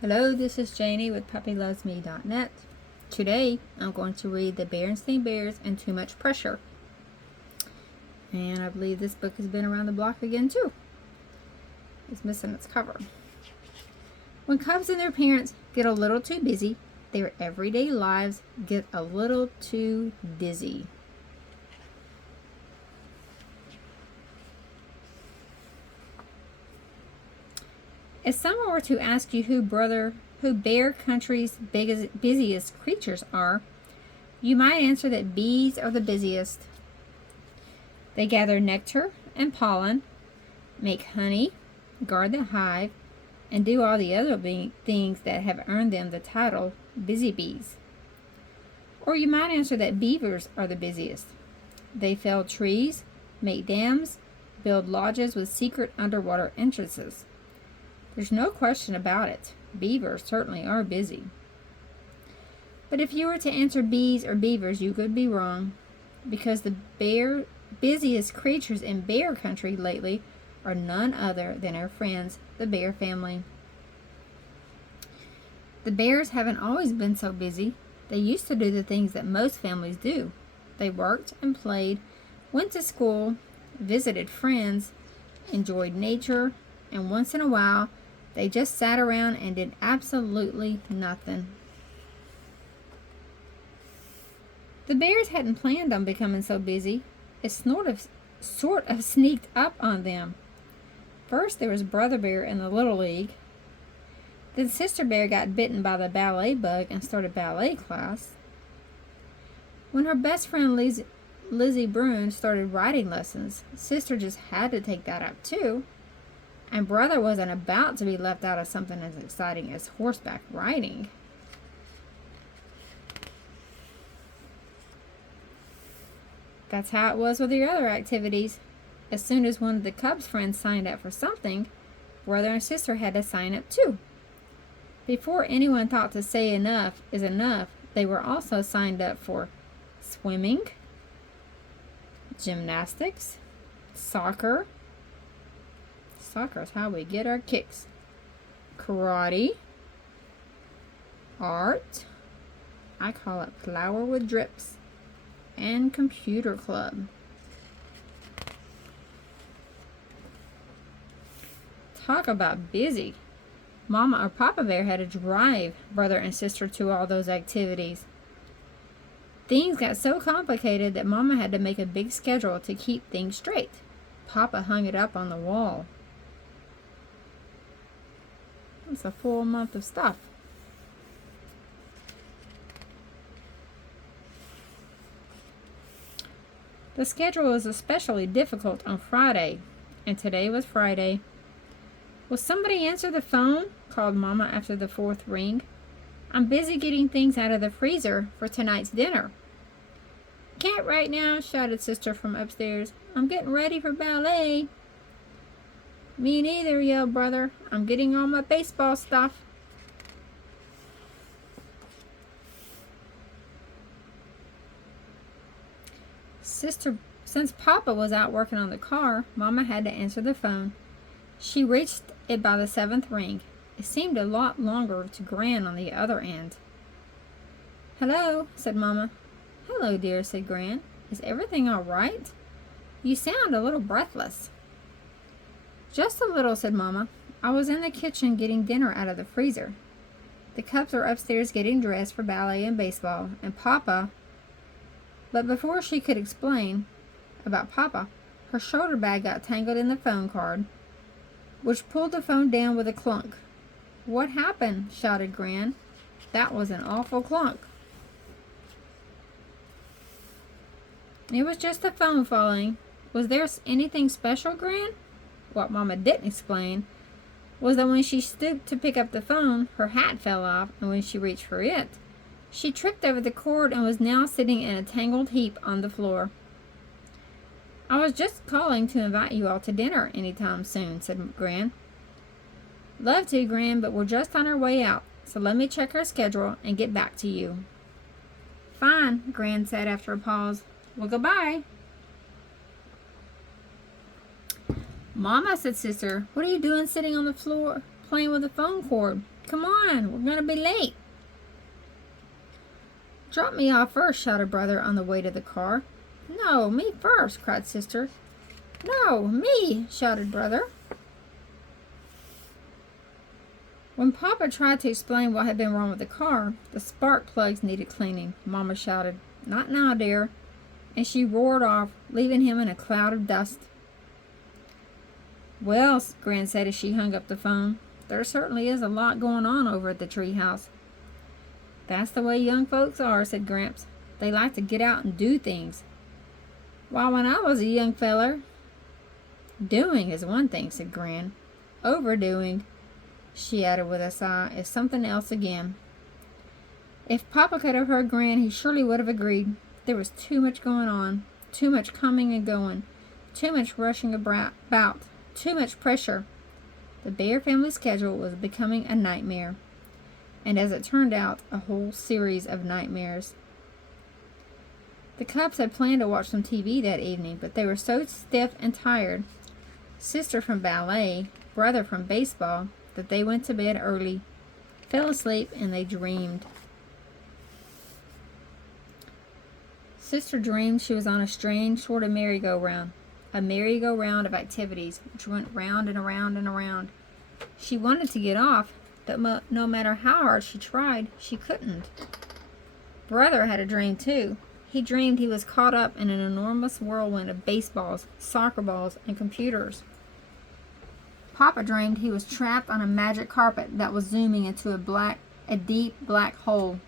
Hello, this is Janie with PuppyLovesMe.net. Today, I'm going to read The Berenstain Bears and Too Much Pressure. And I believe this book has been around the block again, too. It's missing its cover. When cubs and their parents get a little too busy, their everyday lives get a little too dizzy. If someone were to ask you who bear country's busiest creatures are, you might answer that bees are the busiest. They gather nectar and pollen, make honey, guard the hive, and do all the other things that have earned them the title busy bees. Or you might answer that beavers are the busiest. They fell trees, make dams, build lodges with secret underwater entrances. There's no question about it. Beavers certainly are busy. But if you were to answer bees or beavers, you could be wrong, because the busiest creatures in bear country lately are none other than our friends, the bear family. The bears haven't always been so busy. They used to do the things that most families do. They worked and played, went to school, visited friends, enjoyed nature, and once in a while, they just sat around and did absolutely nothing. The bears hadn't planned on becoming so busy. It sort of sneaked up on them. First, there was Brother Bear in the Little League. Then Sister Bear got bitten by the ballet bug and started ballet class. When her best friend Lizzie Bruin started writing lessons, Sister just had to take that up too. And Brother wasn't about to be left out of something as exciting as horseback riding. That's how it was with the other activities. As soon as one of the Cubs' friends signed up for something, Brother and Sister had to sign up too. Before anyone thought to say enough is enough, they were also signed up for swimming, gymnastics, soccer. Soccer is how we get our kicks. Karate, art, I call it flower with drips, and computer club. Talk about busy. Mama or Papa Bear had to drive Brother and Sister to all those activities. Things got so complicated that Mama had to make a big schedule to keep things straight. Papa hung it up on the wall. It's a full month of stuff. The schedule was especially difficult on Friday, and today was Friday. Will somebody answer the phone? Called Mama after the fourth ring. I'm busy getting things out of the freezer for tonight's dinner. Can't right now, shouted Sister from upstairs. I'm getting ready for ballet. Me neither, yelled Brother. I'm getting all my baseball stuff. Since Papa was out working on the car, Mama had to answer the phone. She reached it by the seventh ring. It seemed a lot longer to Gran on the other end. Hello, said Mama. Hello, dear, said Gran. Is everything all right? You sound a little breathless. Just a little, said Mama. I was in the kitchen getting dinner out of the freezer. The Cubs are upstairs getting dressed for ballet and baseball, and Papa... But before she could explain about Papa, her shoulder bag got tangled in the phone cord, which pulled the phone down with a clunk. What happened? Shouted Gran. That was an awful clunk. It was just the phone falling. Was there anything special, Gran? What Mama didn't explain was that when she stooped to pick up the phone, her hat fell off, and when she reached for it, she tripped over the cord and was now sitting in a tangled heap on the floor. I was just calling to invite you all to dinner anytime soon, said Gran. Love to, Gran, but we're just on our way out, so let me check our schedule and get back to you. Fine, Gran said after a pause. Well, goodbye. Mama, said Sister, what are you doing sitting on the floor playing with the phone cord? Come on, we're gonna be late. Drop me off first, shouted brother on the way to the car. No, me first, cried sister. No, me, shouted brother. When Papa tried to explain what had been wrong with the car, the spark plugs needed cleaning. Mama shouted, Not now, dear. And she roared off, leaving him in a cloud of dust. Well, Gran said as she hung up the phone, there certainly is a lot going on over at the treehouse. That's the way young folks are, said Gramps. They like to get out and do things. Why, when I was a young feller... Doing is one thing, said Gran. Overdoing, she added with a sigh, is something else again. If Papa could have heard Gran, he surely would have agreed. There was too much going on, too much coming and going, too much rushing about, too much pressure. The Bear family schedule was becoming a nightmare, and as it turned out, a whole series of nightmares. The Cubs had planned to watch some TV that evening, but they were so stiff and tired, sister from ballet, brother from baseball, that they went to bed early, fell asleep, and they dreamed. Sister dreamed she was on a strange sort of merry-go-round, a merry-go-round of activities which went round and around and around. She wanted to get off, but no matter how hard she tried, she couldn't. Brother had a dream too. He dreamed he was caught up in an enormous whirlwind of baseballs, soccer balls, and computers. Papa dreamed he was trapped on a magic carpet that was zooming into a deep black hole.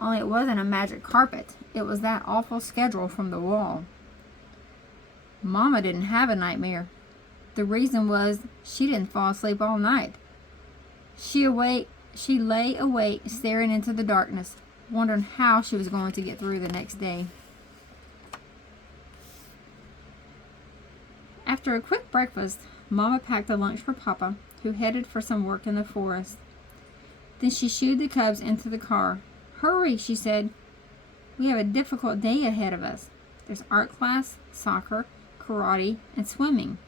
Only it wasn't a magic carpet. It was that awful schedule from the wall. Mama didn't have a nightmare. The reason was she didn't fall asleep all night. She lay awake, staring into the darkness, wondering how she was going to get through the next day. After a quick breakfast, Mama packed a lunch for Papa, who headed for some work in the forest. Then she shooed the Cubs into the car. Hurry, she said. We have a difficult day ahead of us. There's art class, soccer, karate, and swimming.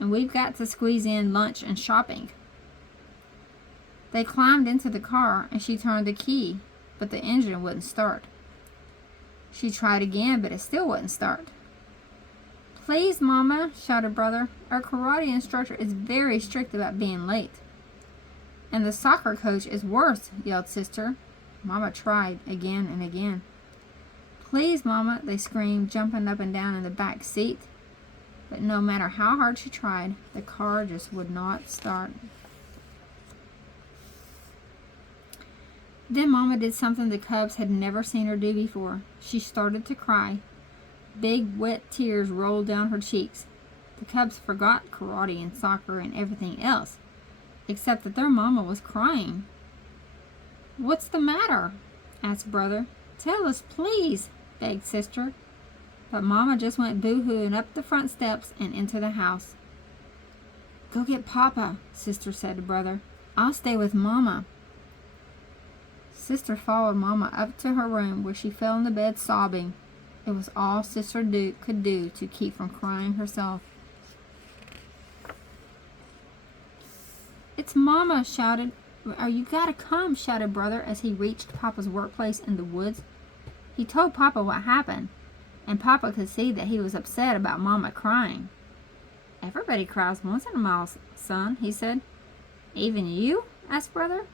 And we've got to squeeze in lunch and shopping. They climbed into the car and she turned the key, but the engine wouldn't start. She tried again, but it still wouldn't start. Please, Mama, shouted Brother. Our karate instructor is very strict about being late. And the soccer coach is worse, yelled Sister. Mama tried again and again. Please, Mama, they screamed, jumping up and down in the back seat. But no matter how hard she tried, the car just would not start. Then Mama did something the Cubs had never seen her do before. She started to cry. Big, wet tears rolled down her cheeks. The Cubs forgot karate and soccer and everything else, except that their Mama was crying. What's the matter? Asked Brother. Tell us, please, begged Sister. But Mama just went boo-hooing up the front steps and into the house. Go get Papa, Sister said to Brother. I'll stay with Mama. Sister followed Mama up to her room, where she fell in the bed sobbing. It was all Sister could do to keep from crying herself. It's Mama, shouted. You gotta come, shouted Brother as he reached Papa's workplace in the woods. He told Papa what happened, and Papa could see that he was upset about Mama crying. Everybody cries once in a while, son, he said. Even you? Asked Brother.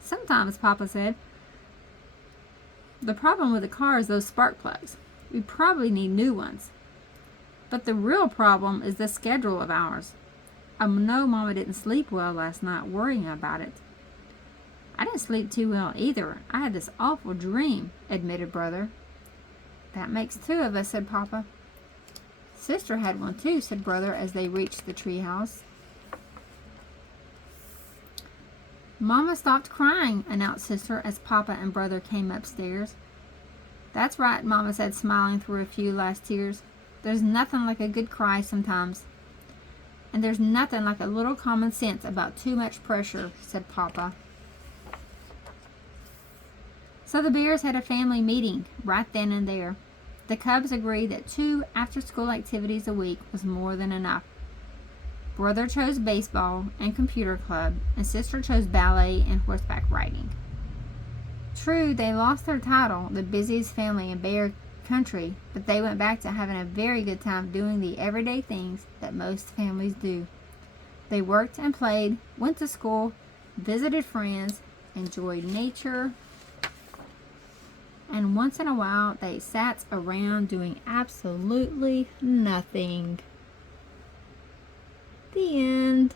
Sometimes, Papa said. The problem with the car is those spark plugs. We probably need new ones. But the real problem is the schedule of ours. I know Mama didn't sleep well last night worrying about it. I didn't sleep too well either. I had this awful dream, admitted Brother. That makes two of us, said Papa. Sister had one too, said Brother as they reached the treehouse. Mama stopped crying, announced Sister as Papa and Brother came upstairs. That's right, Mama said, smiling through a few last tears. There's nothing like a good cry sometimes. And there's nothing like a little common sense about too much pressure, said Papa. So the Bears had a family meeting right then and there. The Cubs agreed that 2 after-school activities a week was more than enough. Brother chose baseball and computer club, and sister chose ballet and horseback riding. True, they lost their title, the busiest family in Bear Country, but they went back to having a very good time doing the everyday things that most families do. They worked and played, went to school, visited friends, enjoyed nature, and once in a while they sat around doing absolutely nothing. The end.